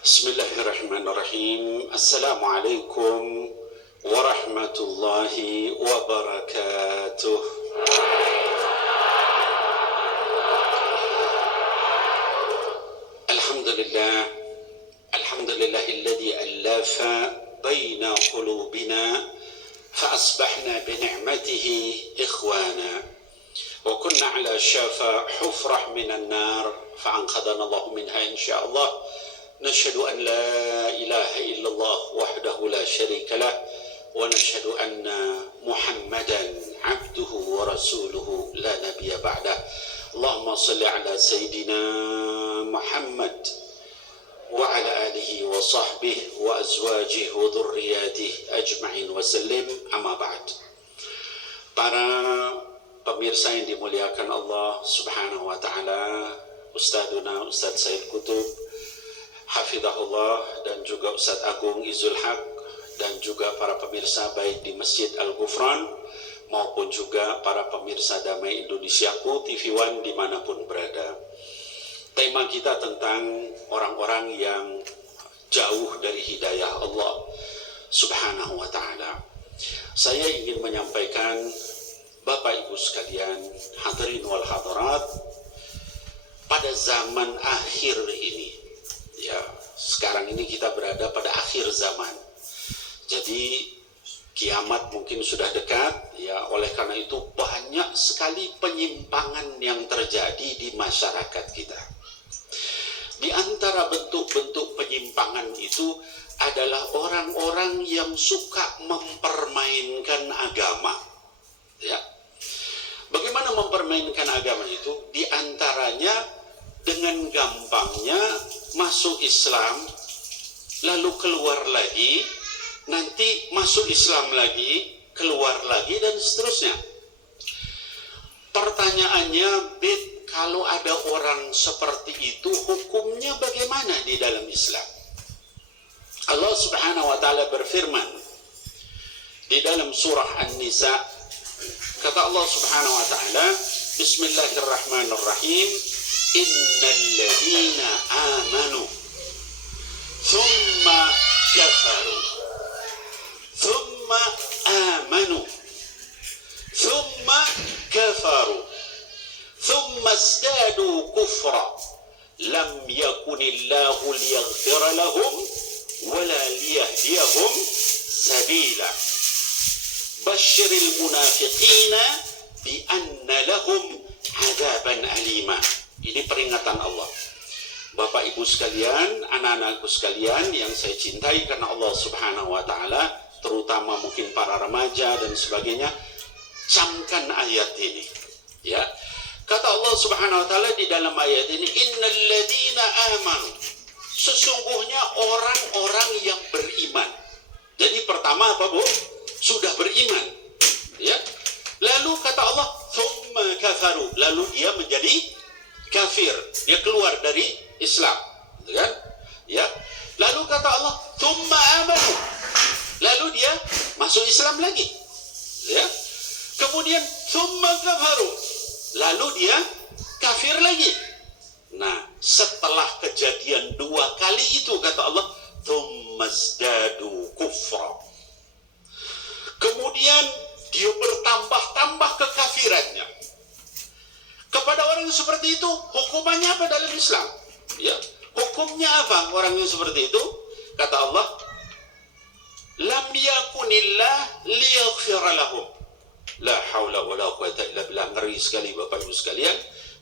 Bismillahirrahmanirrahim. Assalamualaikum warahmatullahi wabarakatuh. Alhamdulillah. Alhamdulillahilladzi allafa baina qulubina fa asbahna bi ni'matihi ikhwana. Wa kunna ala syafa hufrah minan nar fa anqadhana Allah minha insyaallah. نشهد أن لا إله إلا الله وحده لا شريك له ونشهد أن محمدا عبده ورسوله لا نبي بعده اللهم صل على سيدنا محمد وعلى آله وصحبه وأزواجه وذرياته أجمعين وسلم أما بعد. Para pemirsa yang dimuliakan Allah Subhanahu wa taala, Ustadzuna Ustadz Said Kutub Hafidahullah, dan juga Ustadz Agung Izul Haq, dan juga para pemirsa baik di Masjid Al-Ghufran maupun juga para pemirsa Damai Indonesiaku TV One dimanapun berada. Tema kita tentang orang-orang yang jauh dari hidayah Allah Subhanahu wa ta'ala. Saya ingin menyampaikan, Bapak Ibu sekalian, hadirin wal hadirat, pada zaman akhir ini, ya, sekarang ini kita berada pada akhir zaman. Jadi kiamat mungkin sudah dekat, ya. Oleh karena itu banyak sekali penyimpangan yang terjadi di masyarakat kita. Di antara bentuk-bentuk penyimpangan itu adalah orang-orang yang suka mempermainkan agama. Ya. Bagaimana mempermainkan agama itu? Di antaranya dengan gampangnya masuk Islam, lalu keluar lagi, nanti masuk Islam lagi, keluar lagi, dan seterusnya. Pertanyaannya, kalau ada orang seperti itu, hukumnya bagaimana di dalam Islam? Allah Subhanahu wa ta'ala berfirman di dalam surah An-Nisa, kata Allah Subhanahu wa ta'ala, Bismillahirrahmanirrahim, Innal ladzina amanu thumma kafaru thumma amanu thumma kafaru thumma izdadu kufra lam yakunillahu liyaghfira lahum wala liyahdiyahum sabila basyiril munafiqina bi anna lahum adzaban alima. Ini peringatan Allah. Bapak Ibu sekalian, anak-anakku sekalian yang saya cintai karena Allah Subhanahu wa ta'ala, terutama mungkin para remaja dan sebagainya, camkan ayat ini. Ya. Kata Allah Subhanahu wa ta'ala di dalam ayat ini, Innal ladzina amanu. Sesungguhnya orang-orang yang beriman. Jadi pertama apa, Bu? Sudah beriman. Ya. Lalu kata Allah, thumma kafaru. Lalu dia menjadi kafir, dia keluar dari Islam, kan? Ya. Lalu kata Allah, "Tsumma amanu." Lalu dia masuk Islam lagi. Ya. Kemudian "Tsumma kafaru." Lalu dia kafir lagi. Nah, setelah kejadian dua kali itu kata Allah, "Tsumma izdadu kufra." Kemudian dia bertambah-tambah kekafirannya. Kepada orang yang seperti itu, hukumannya apa dalam Islam? Ya, hukumnya apa orang yang seperti itu? Kata Allah, lam yakunillah liyaghfira lahum. La haula wala quwata illa billah. Ngeri sekali Bapak Ibu sekalian.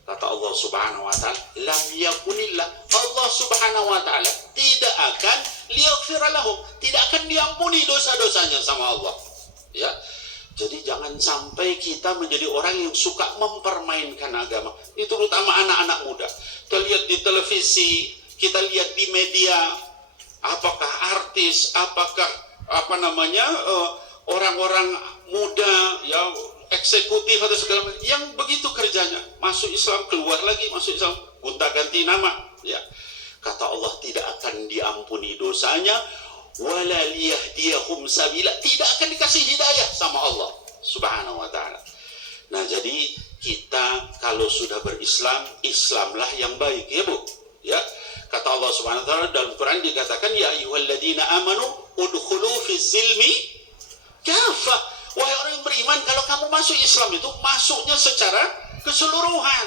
Kata Allah Subhanahu wa ta'ala, lam yakunillah. Allah Subhanahu wa ta'ala tidak akan liyaghfira lahum, tidak akan diampuni dosa-dosanya sama Allah. Ya. Jadi jangan sampai kita menjadi orang yang suka mempermainkan agama. Ini terutama anak-anak muda. Kita lihat di televisi, kita lihat di media, apakah artis, apakah orang-orang muda, ya eksekutif atau segala macam, yang begitu kerjanya, masuk Islam keluar lagi, masuk Islam gonta-ganti nama. Ya, kata Allah tidak akan diampuni dosanya. Wala liyahdiyahum sabila, tidak akan dikasih hidayah sama Allah Subhanahu wa ta'ala. Nah, jadi kita kalau sudah berislam, Islamlah yang baik, ya Bu. Ya, kata Allah Subhanahu wa taala dalam Quran dikatakan ya ayyuhalladzina amanu udkhulu fis silmi kafah. Wahai orang yang beriman, kalau kamu masuk Islam itu masuknya secara keseluruhan.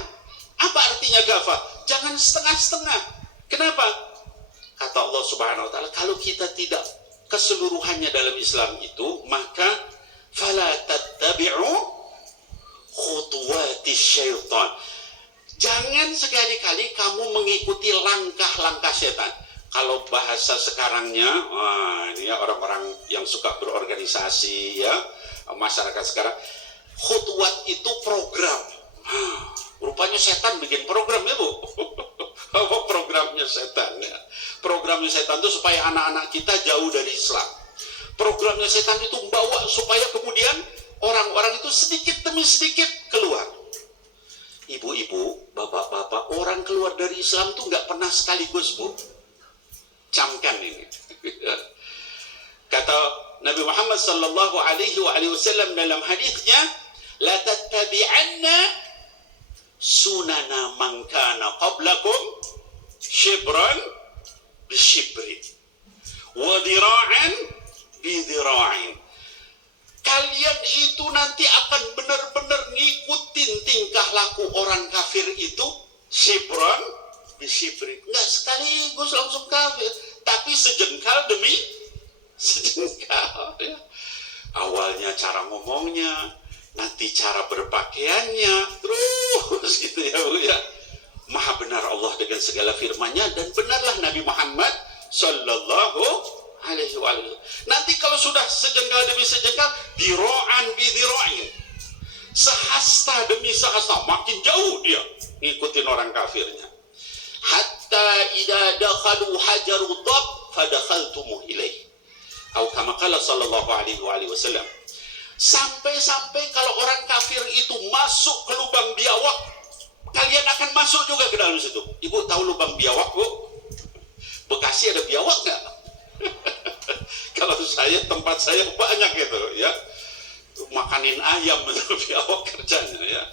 Apa artinya kafah? Jangan setengah-setengah. Kenapa? Kata Allah Subhanahu wa taala, kalau kita tidak keseluruhannya dalam Islam itu, maka fala tattabi'u khutuwatis syaitan. Jangan sekali-kali kamu mengikuti langkah-langkah setan. Kalau bahasa sekarangnya, ini ya orang-orang yang suka berorganisasi ya, masyarakat sekarang, khutuwat itu program. Rupanya setan bikin program ya, Bu. Apa programnya setan ya? Programnya setan itu supaya anak-anak kita jauh dari Islam. Programnya setan itu membawa supaya kemudian orang-orang itu sedikit demi sedikit keluar. Ibu-ibu, bapak-bapak, orang keluar dari Islam itu nggak pernah sekaligus, Bu. Camkan ini. Kata Nabi Muhammad sallallahu alaihi wasallam dalam hadisnya, la tattabi'anna sunana man kana qablakum shibran bi shibrin wa dhira'an bi dhira'in. Kalian itu nanti akan benar-benar ngikutin tingkah laku orang kafir itu, shibran bi shibrin. Enggak sekaligus langsung kafir, tapi sejengkal demi sejengkal ya. Awalnya cara ngomongnya, nanti cara berpakaiannya, terus gitu ya, Bu ya. Maha benar Allah dengan segala firman-Nya, dan benarlah Nabi Muhammad sallallahu alaihi wasallam. Nanti kalau sudah sejengkal demi sejengkal, diro'an bi diro'in, sehasta demi sehasta, makin jauh dia ngikutin orang kafirnya. Hatta idza dakhalu hajaru dhab fadakhaltumuh ilaih. Atau kama qala sallallahu alaihi wasallam. Sampai-sampai kalau orang kafir itu masuk ke lubang biawak, kalian akan masuk juga ke dalam situ. Ibu tahu lubang biawak, Bu? Bekasi ada biawak nggak? Kalau saya, tempat saya banyak itu ya, makanin ayam itu biawak kerjanya ya.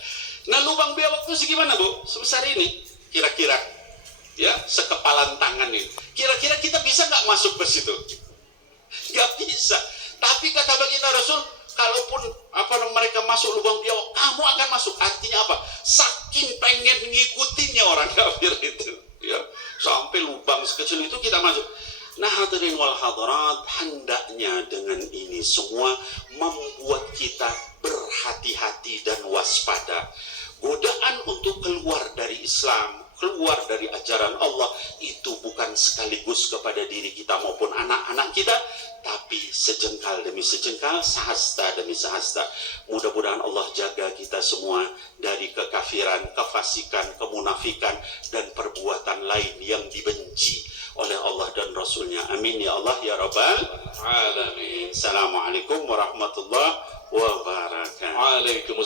Nah, lubang biawak itu segimana, Bu? Sebesar ini kira-kira ya, sekepalan tangan ini. Kira-kira kita bisa nggak masuk ke situ? Nggak bisa. Tapi kata baginda Rasul, kalaupun mereka masuk lubang biawak, kamu akan masuk. Artinya apa? Saking pengen ngikutinnya orang kafir itu ya, sampai lubang sekecil itu kita masuk. Nah, hadirin wal hadirat, hendaknya dengan ini semua membuat kita berhati-hati dan waspada. Godaan untuk keluar dari Islam, keluar dari ajaran Allah, itu bukan sekaligus kepada diri kita maupun anak-anak kita, tapi sejengkal demi sejengkal, sehasta demi sehasta. Mudah-mudahan Allah jaga kita semua dari kekafiran, kefasikan, kemunafikan, dan perbuatan lain yang dibenci oleh Allah dan Rasulnya. Amin ya Allah ya Rabbal Alamin. Assalamualaikum warahmatullahi wabarakatuh. Waalaikumsalam.